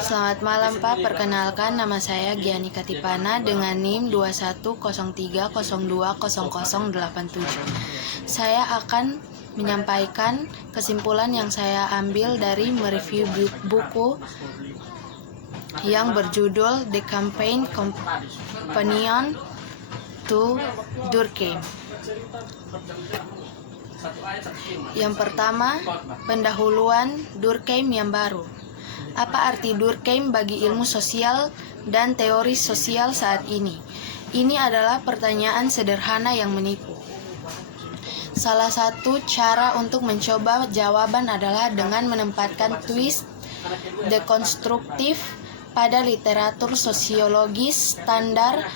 Selamat malam Pak, perkenalkan nama saya Giani Katipana dengan NIM 2103020087. Saya akan menyampaikan kesimpulan yang saya ambil dari mereview buku yang berjudul The Campaign Companion to Durkheim. Yang pertama, pendahuluan Durkheim yang baru. Apa arti Durkheim bagi ilmu sosial dan teori sosial saat ini? Ini adalah pertanyaan sederhana yang menipu. Salah satu cara untuk mencoba jawaban adalah dengan menempatkan twist dekonstruktif pada literatur sosiologis standar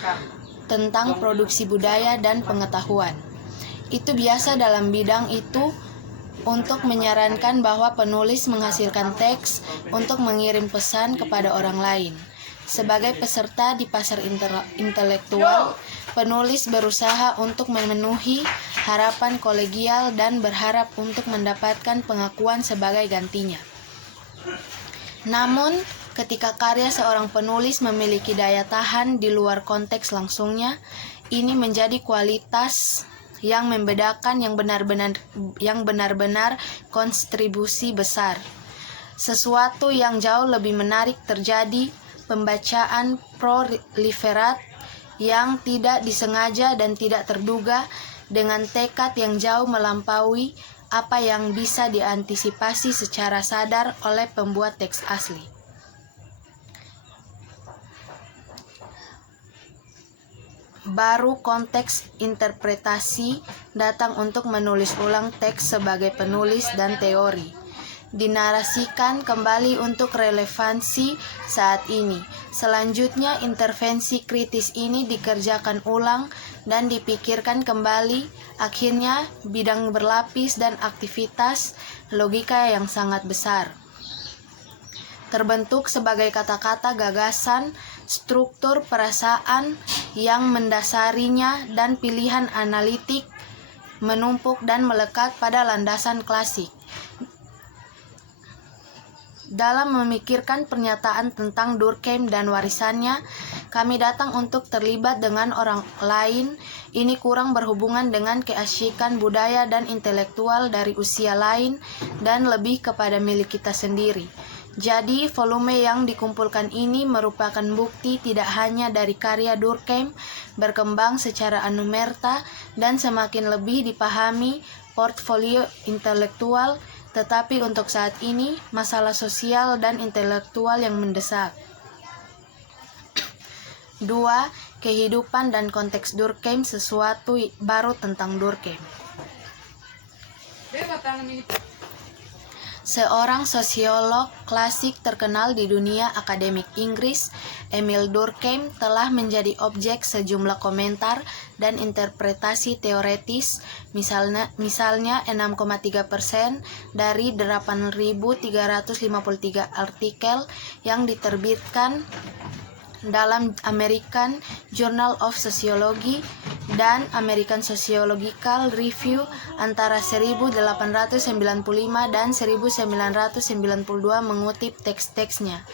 tentang produksi budaya dan pengetahuan. Itu biasa dalam bidang itu untuk menyarankan bahwa penulis menghasilkan teks untuk mengirim pesan kepada orang lain. Sebagai peserta di pasar intelektual, penulis berusaha untuk memenuhi harapan kolegial dan berharap untuk mendapatkan pengakuan sebagai gantinya. Namun, ketika karya seorang penulis memiliki daya tahan di luar konteks langsungnya, ini menjadi kualitas yang membedakan yang benar-benar kontribusi besar. Sesuatu yang jauh lebih menarik terjadi, pembacaan proliferat yang tidak disengaja dan tidak terduga dengan tekad yang jauh melampaui apa yang bisa diantisipasi secara sadar oleh pembuat teks asli. Baru konteks interpretasi datang untuk menulis ulang teks sebagai penulis dan teori. Dinarasikan kembali untuk relevansi saat ini. Selanjutnya, intervensi kritis ini dikerjakan ulang dan dipikirkan kembali. Akhirnya, bidang berlapis dan aktivitas logika yang sangat besar terbentuk sebagai kata-kata, gagasan, struktur perasaan yang mendasarinya, dan pilihan analitik menumpuk dan melekat pada landasan klasik. Dalam memikirkan pernyataan tentang Durkheim dan warisannya, kami datang untuk terlibat dengan orang lain. Ini kurang berhubungan dengan keasyikan budaya dan intelektual dari usia lain dan lebih kepada milik kita sendiri. Jadi, volume yang dikumpulkan ini merupakan bukti tidak hanya dari karya Durkheim berkembang secara anumerta dan semakin lebih dipahami portfolio intelektual, tetapi untuk saat ini, masalah sosial dan intelektual yang mendesak. 2. Kehidupan dan konteks Durkheim, sesuatu baru tentang Durkheim. Seorang sosiolog klasik terkenal di dunia akademik Inggris, Emil Durkheim, telah menjadi objek sejumlah komentar dan interpretasi teoretis, misalnya 6,3% dari 8.353 artikel yang diterbitkan dalam American Journal of Sociology dan American Sociological Review antara 1895 dan 1992 mengutip teks-teksnya.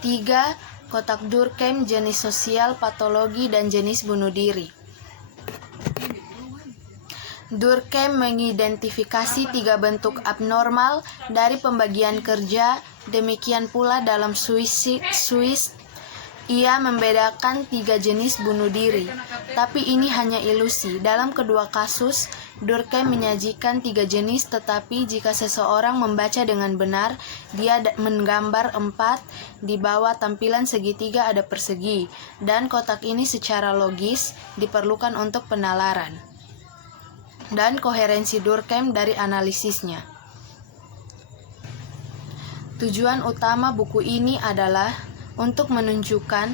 3. Kotak Durkheim, jenis sosial, patologi, dan jenis bunuh diri. Durkheim mengidentifikasi 3 bentuk abnormal dari pembagian kerja, demikian pula dalam suicide. Ia membedakan 3 jenis bunuh diri, tapi ini hanya ilusi. Dalam kedua kasus, Durkheim menyajikan 3 jenis, tetapi jika seseorang membaca dengan benar, dia menggambar 4, di bawah tampilan segitiga ada persegi, dan kotak ini secara logis diperlukan untuk penalaran dan koherensi Durkheim dari analisisnya. Tujuan utama buku ini adalah untuk menunjukkan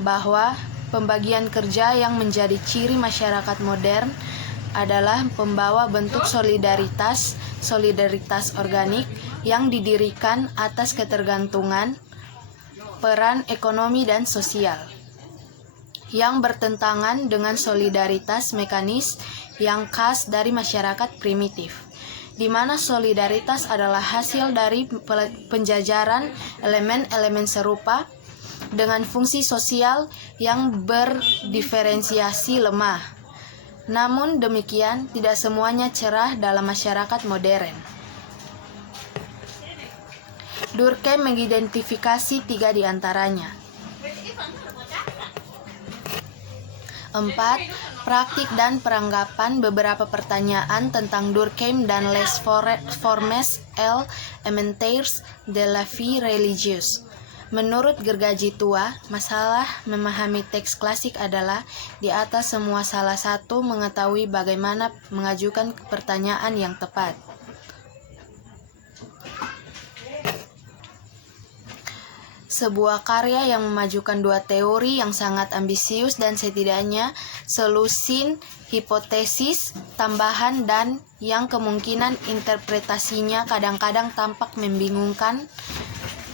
bahwa pembagian kerja yang menjadi ciri masyarakat modern adalah pembawa bentuk solidaritas organik yang didirikan atas ketergantungan, peran ekonomi dan sosial, yang bertentangan dengan solidaritas mekanis yang khas dari masyarakat primitif. di mana solidaritas adalah hasil dari penjajaran elemen-elemen serupa dengan fungsi sosial yang berdiferensiasi lemah. Namun demikian, tidak semuanya cerah dalam masyarakat modern. Durkheim mengidentifikasi 3 di antaranya. 4. Praktik dan peranggapan beberapa pertanyaan tentang Durkheim dan les formes élémentaires de la vie religieuse. Menurut gergaji tua, masalah memahami teks klasik adalah di atas semua salah satu mengetahui bagaimana mengajukan pertanyaan yang tepat. Sebuah karya yang memajukan 2 teori yang sangat ambisius dan setidaknya solusi hipotesis tambahan dan yang kemungkinan interpretasinya kadang-kadang tampak membingungkan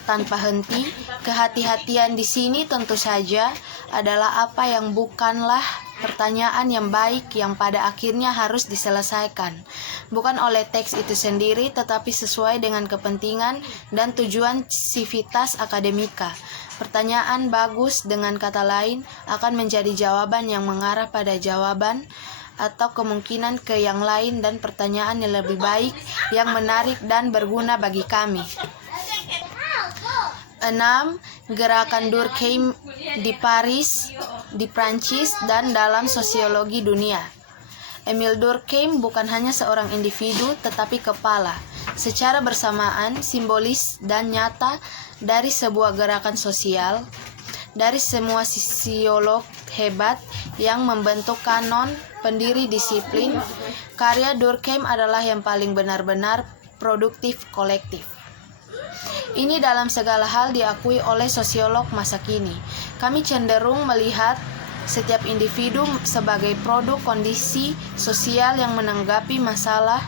tanpa henti. Kehati-hatian di sini tentu saja adalah apa yang bukanlah pertanyaan yang baik yang pada akhirnya harus diselesaikan, bukan oleh teks itu sendiri, tetapi sesuai dengan kepentingan dan tujuan civitas akademika. Pertanyaan bagus, dengan kata lain, akan menjadi jawaban yang mengarah pada jawaban atau kemungkinan ke yang lain, dan pertanyaan yang lebih baik, yang menarik dan berguna bagi kami. 6. Gerakan Durkheim di Paris, di Prancis, dan dalam sosiologi dunia. Emile Durkheim bukan hanya seorang individu, tetapi kepala, secara bersamaan, simbolis, dan nyata dari sebuah gerakan sosial. Dari semua sosiolog hebat yang membentuk kanon pendiri disiplin, karya Durkheim adalah yang paling benar-benar produktif kolektif. Ini dalam segala hal diakui oleh sosiolog masa kini. Kami cenderung melihat setiap individu sebagai produk kondisi sosial yang menanggapi masalah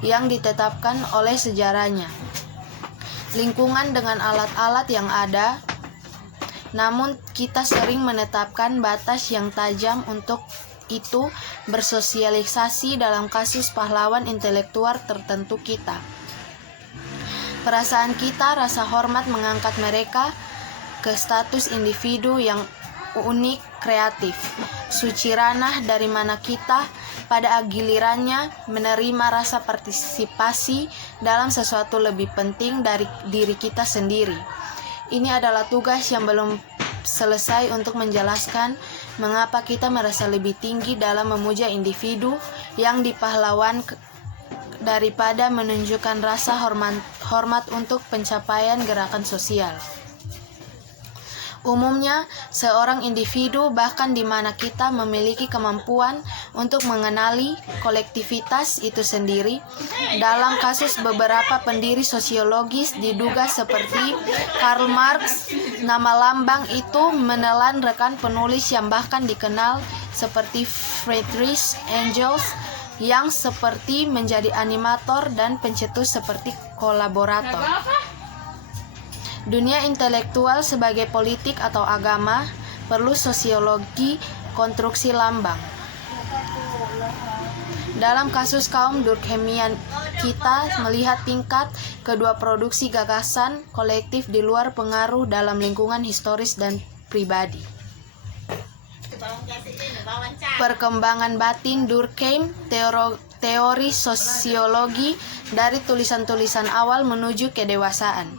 yang ditetapkan oleh sejarahnya, lingkungan dengan alat-alat yang ada. Namun kita sering menetapkan batas yang tajam untuk itu bersosialisasi dalam kasus pahlawan intelektual tertentu kita. Perasaan kita, rasa hormat mengangkat mereka ke status individu yang unik, kreatif, suci ranah dari mana kita pada gilirannya menerima rasa partisipasi dalam sesuatu lebih penting dari diri kita sendiri. Ini adalah tugas yang belum selesai untuk menjelaskan mengapa kita merasa lebih tinggi dalam memuja individu yang dipahlawan daripada menunjukkan rasa hormat untuk pencapaian gerakan sosial. Umumnya, seorang individu, bahkan di mana kita memiliki kemampuan untuk mengenali kolektivitas itu sendiri, dalam kasus beberapa pendiri sosiologis diduga seperti Karl Marx, nama lambang itu menelan rekan penulis yang bahkan dikenal seperti Friedrich Engels, yang seperti menjadi animator dan pencetus seperti kolaborator. Dunia intelektual sebagai politik atau agama perlu sosiologi konstruksi lambang. Dalam kasus kaum Durkheimian, kita melihat tingkat kedua produksi gagasan kolektif di luar pengaruh dalam lingkungan historis dan pribadi. Perkembangan batin Durkheim, teori sosiologi dari tulisan-tulisan awal menuju kedewasaan.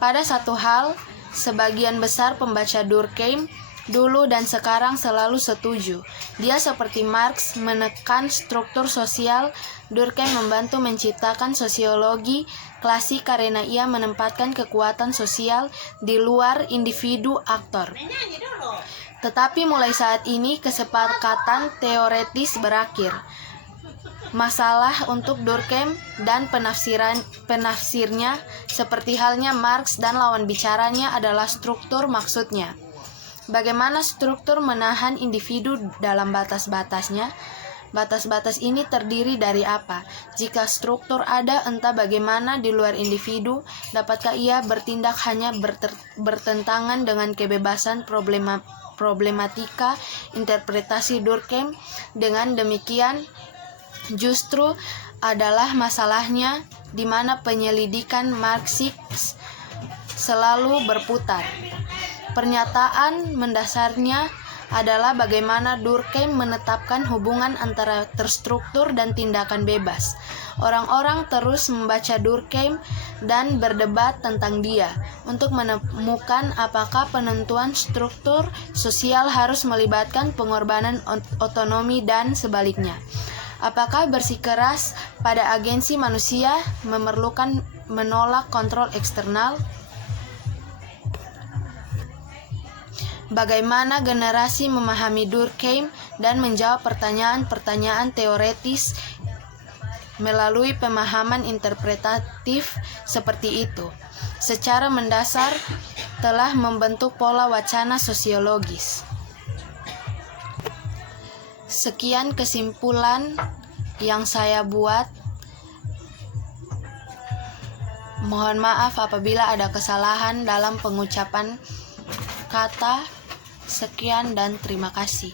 Pada satu hal, sebagian besar pembaca Durkheim dulu dan sekarang selalu setuju. Dia seperti Marx menekan struktur sosial. Durkheim membantu menciptakan sosiologi klasik karena ia menempatkan kekuatan sosial di luar individu aktor. Tetapi mulai saat ini kesepakatan teoretis berakhir. Masalah untuk Durkheim dan penafsirnya, seperti halnya Marx dan lawan bicaranya, adalah struktur maksudnya. Bagaimana struktur menahan individu dalam batas-batasnya? Batas-batas ini terdiri dari apa? Jika struktur ada, entah bagaimana di luar individu, dapatkah ia bertindak hanya bertentangan dengan kebebasan problematika interpretasi Durkheim? Dengan demikian, justru adalah masalahnya di mana penyelidikan Marxis selalu berputar. Pernyataan mendasarnya adalah bagaimana Durkheim menetapkan hubungan antara terstruktur dan tindakan bebas. Orang-orang terus membaca Durkheim dan berdebat tentang dia untuk menemukan apakah penentuan struktur sosial harus melibatkan pengorbanan otonomi dan sebaliknya. Apakah bersikeras pada agensi manusia memerlukan menolak kontrol eksternal? Bagaimana generasi memahami Durkheim dan menjawab pertanyaan-pertanyaan teoretis melalui pemahaman interpretatif seperti itu, secara mendasar telah membentuk pola wacana sosiologis. Sekian kesimpulan yang saya buat. Mohon maaf apabila ada kesalahan dalam pengucapan kata. Sekian dan terima kasih.